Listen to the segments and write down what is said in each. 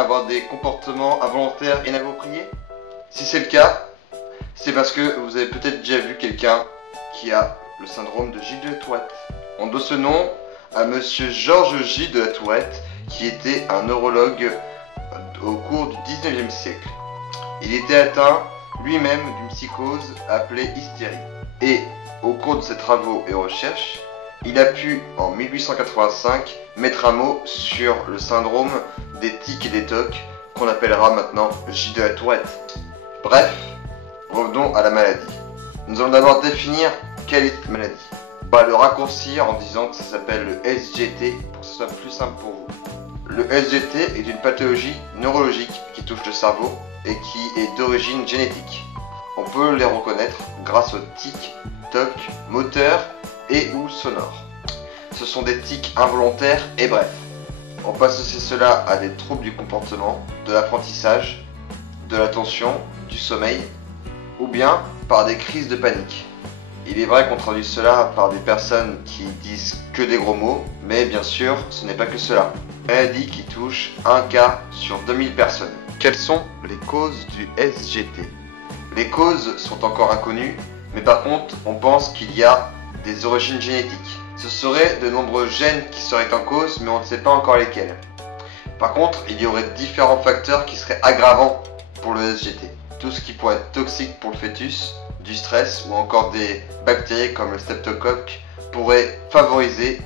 avoir des comportements involontaires inappropriés? Si c'est le cas, c'est parce que vous avez peut-être déjà vu quelqu'un qui a le syndrome de Gilles de la Tourette. On doit ce nom à monsieur Georges Gilles de la Tourette, qui était un neurologue au cours du 19e siècle. Il était atteint lui-même d'une psychose appelée hystérie. Et au cours de ses travaux et recherches, il a pu, en 1885, mettre un mot sur le syndrome des tics et des tocs, qu'on appellera maintenant Gilles de la Tourette. Bref, revenons à la maladie. Nous allons d'abord définir quelle est cette maladie. On va le raccourcir en disant que ça s'appelle le SGT pour que ce soit plus simple pour vous. Le SGT est une pathologie neurologique qui touche le cerveau et qui est d'origine génétique. On peut les reconnaître grâce aux tics, tocs, moteurs et ou sonores. Ce sont des tics involontaires et brefs. On peut associer cela à des troubles du comportement, de l'apprentissage, de l'attention, du sommeil, ou bien par des crises de panique. Il est vrai qu'on traduit cela par des personnes qui disent que des gros mots, mais bien sûr, ce n'est pas que cela. Maladie qui touche un cas sur 2000 personnes. Quelles sont les causes du SGT? Les causes sont encore inconnues, mais par contre, on pense qu'il y a des origines génétiques. Ce seraient de nombreux gènes qui seraient en cause, mais on ne sait pas encore lesquels. Par contre, il y aurait différents facteurs qui seraient aggravants pour le SGT. Tout ce qui pourrait être toxique pour le fœtus, du stress ou encore des bactéries comme le streptocoque pourraient favoriser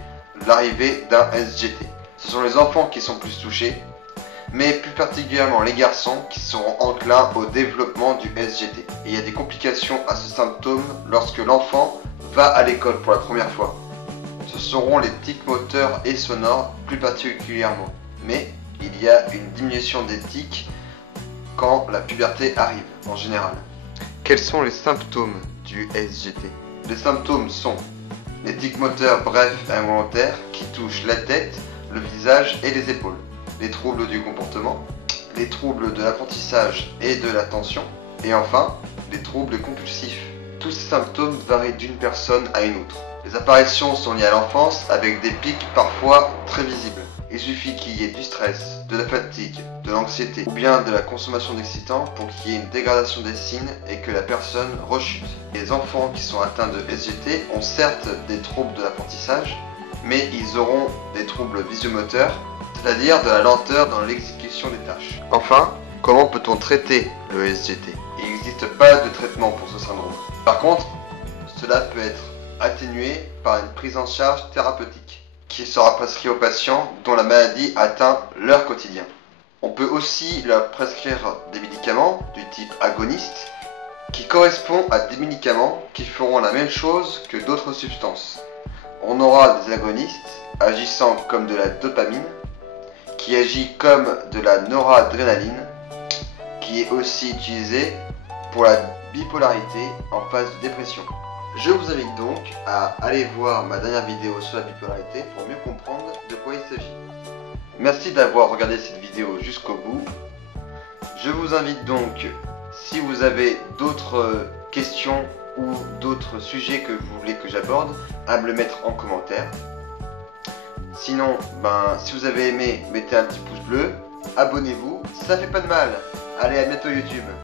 l'arrivée d'un SGT. Ce sont les enfants qui sont plus touchés, mais plus particulièrement les garçons qui seront enclins au développement du SGT. Et il y a des complications à ce symptôme lorsque l'enfant va à l'école pour la première fois. Ce seront les tics moteurs et sonores plus particulièrement. Mais il y a une diminution des tics quand la puberté arrive en général. Quels sont les symptômes du SGT? Les symptômes sont les tics moteurs brefs et involontaires qui touchent la tête, le visage et les épaules. Les troubles du comportement, les troubles de l'apprentissage et de l'attention, et enfin, les troubles compulsifs. Tous ces symptômes varient d'une personne à une autre. Les apparitions sont liées à l'enfance avec des pics parfois très visibles. Il suffit qu'il y ait du stress, de la fatigue, de l'anxiété ou bien de la consommation d'excitants pour qu'il y ait une dégradation des signes et que la personne rechute. Les enfants qui sont atteints de SGT ont certes des troubles de l'apprentissage, mais ils auront des troubles visuomoteurs, c'est-à-dire de la lenteur dans l'exécution des tâches. Enfin, comment peut-on traiter le SGT? Il n'existe pas de traitement pour ce syndrome. Par contre, cela peut être atténué par une prise en charge thérapeutique qui sera prescrit aux patients dont la maladie atteint leur quotidien. On peut aussi leur prescrire des médicaments du type agoniste qui correspondent à des médicaments qui feront la même chose que d'autres substances. On aura des agonistes agissant comme de la dopamine, qui agit comme de la noradrénaline, qui est aussi utilisée pour la bipolarité en phase de dépression. Je vous invite donc à aller voir ma dernière vidéo sur la bipolarité pour mieux comprendre de quoi il s'agit. Merci d'avoir regardé cette vidéo jusqu'au bout. Je vous invite donc, si vous avez d'autres questions ou d'autres sujets que vous voulez que j'aborde, à me le mettre en commentaire. Sinon, si vous avez aimé, mettez un petit pouce bleu, abonnez-vous, ça fait pas de mal. Allez, à bientôt YouTube.